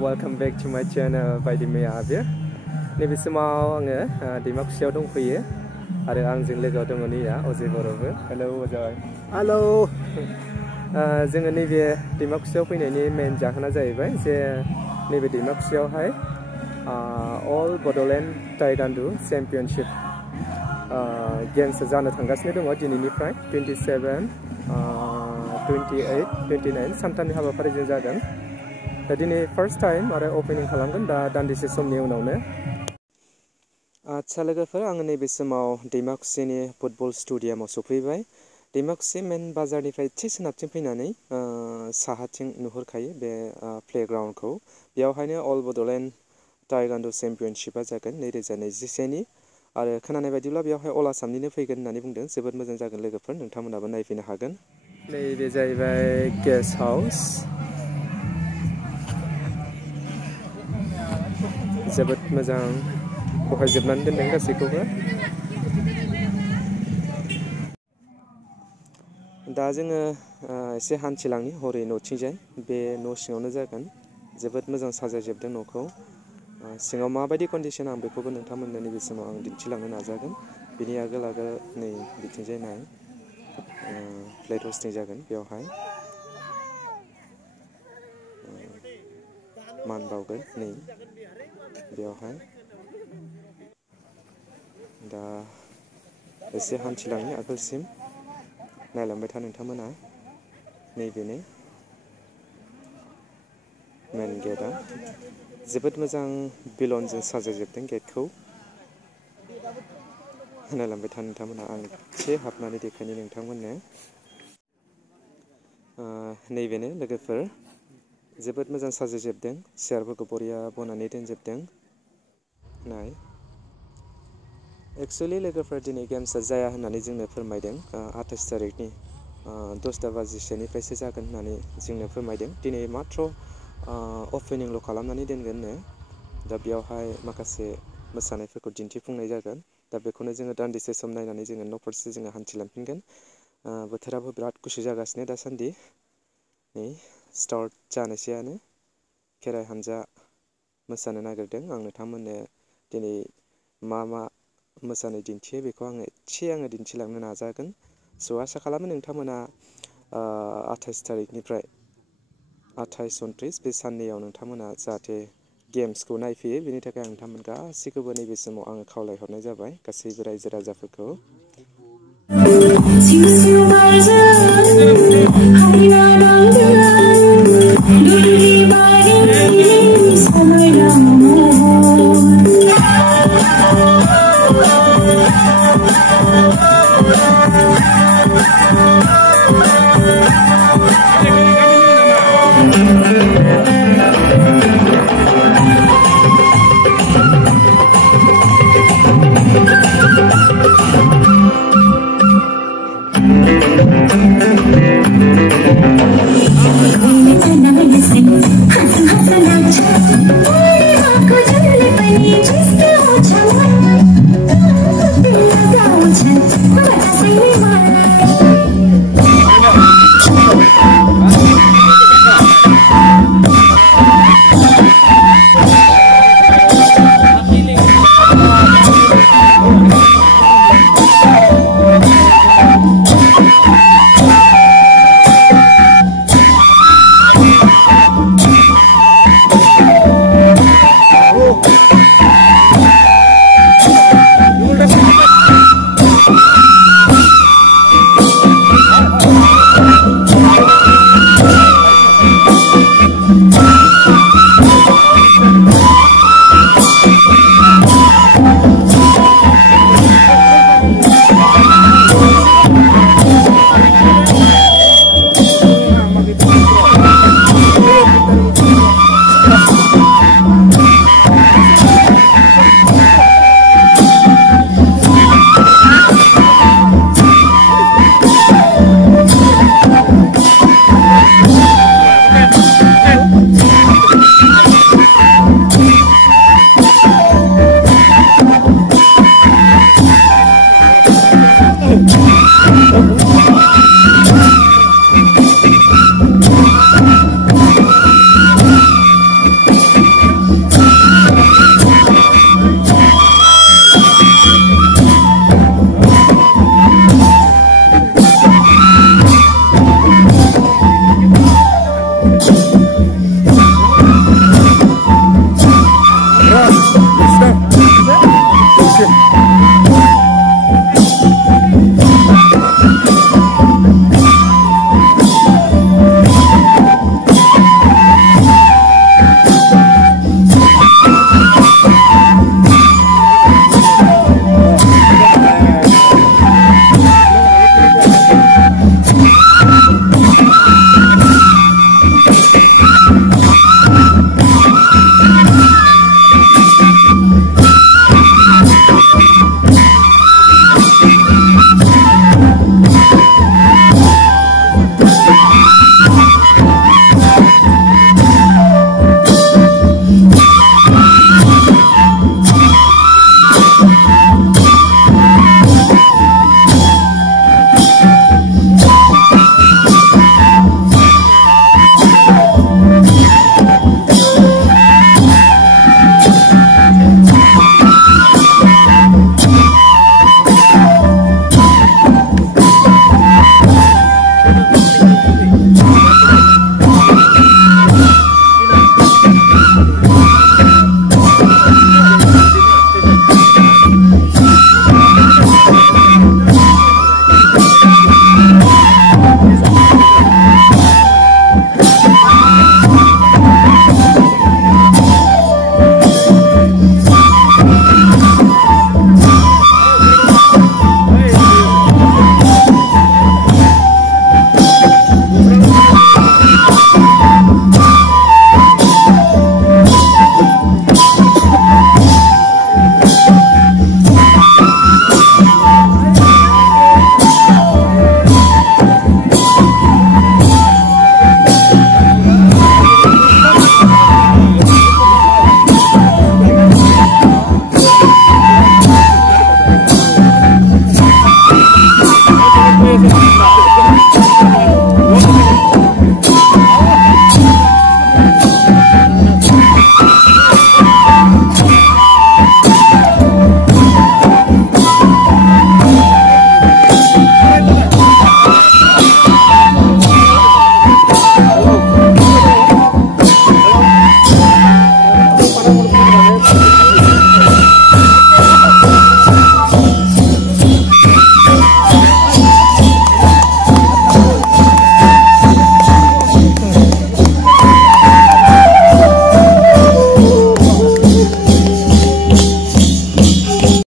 Welcome back to my channel by the Maya Abir. Nebe समाव आङो दैमाकुसियाव दंफैयो आरो आंजों लोगोआव दङ नैया अजय बर'बो। हेलौ अजय। हेलौ। जोङो नैबे दैमाकुसियाव फैनायनि मेन जाहोना जाहैबाय जे नैबे दैमाकुसियावहाय All Bodoland Taekwondo Championship games जानो थांगासिनो दङ दिनैनिफ्राय 27, 28, 29 सानथामनि हाबाफारिजों जागोन। दा दिनै फार्स्ट टाइम आरो ओपनिं खालामगोन दा दान्दिसे समनि उनावनो। आच्छा लोगोफोर आङो नैबे समाव दैमाकुसिनि फुटबल स्टेडियामाव सफैबाय। दैमाकुसि मेन बाजारनिफ्राय एसे सोनाबथिं फैनानै साहाथिं नुहुरखायो बे प्लेग्राउन्डखौ। बेयावहायनो अल बड'लेण्ड टाइगान्ड' चेम्पियनशिपआ जागोन 2021नि आरो खोनानाय बायदिब्ला बेयावहाय अल आसामनिनो फैगोन होननानै बुंदों। जोबोद मोजां जागोन लोगोफोर, नोंथांमोनाबो नायफैनो हागोन। नैबे जाहैबाय गेस्ट हाउस। जोबोद मोजां बहायजोबनानै दोनदों गासैखौबो। दा जोङो एसे हान्थिलांनि हरै न'थिंजाय। बे न' सिङावनो जागोन। जोबोद मोजां साजायजोबदों न'खौ। सिङाव माबायदि कन्डिसन आं बेखौबो नोंथांमोननो नैबे समाव आं दिन्थिलांनो नाजागोन। बिनि आगोल नै बिथिंजाय नाय फ्लेट हस्टिं जागोन बेवहाय। मान बावगोन नै बेवहाय। दा एसे हान्थिलांनि आगोलसिम नायलांबाय था नोंथांमोना। नैबेनो मेन गेटआ। जोबोद मोजां बेलुनजों साजायजोबदों गेटखौ। नायलांबाय था नोंथांमोना, आं एसे हाबनानै देखायनि नोंथांमोननो। नैबेनो लोगोफोर जोबोद मोजां साजायजोबदों। सियारफोरखौ बरिया बनानै दोनजोबदों। नाय एक्सुवेलि लोगोफोर दिनै गेम्सआ जाया होननानै जोंनो फोरमायदों। 28 तारिखनि 10ता बाजिसोनिफ्रायसो जागोन होननानै जोंनो फोरमायदों। दिनै माथ्र अपेनिंल' खालामनानै दोनगोननो। दा बेयावहाय माखासे मोसानायफोरखौ दिन्थिफुंनाय जागोन। दा बेखौनो जोङो दान्दिसे सम नायनानै जोङो न'फारसे जोङो हान्थिलांफिनगोन। बोथोराबो बिराद गुसु जागासिनो दासान्दि। नै स्टार्ट जानोसैयानो। खेराइ हान्जा मोसानो नागिरदों। आं नोंथांमोननो दिनै मा मोसानाय दिन्थियो बेखौ आङो दिन्थिलांनो नाजागोन। स' आसा खालामो नोंथांमोना 28 तारिखनिफ्राय 28, 29 बे साननैयाव नोंथांमोना जाहाथे गेम्सखौ नायफैयो। बेनि थाखाय आं नोंथांमोन गासैखौबो नैबे समाव आङो खावलायहरनाय जाबाय, गासैबो रायजो राजाफोरखौ।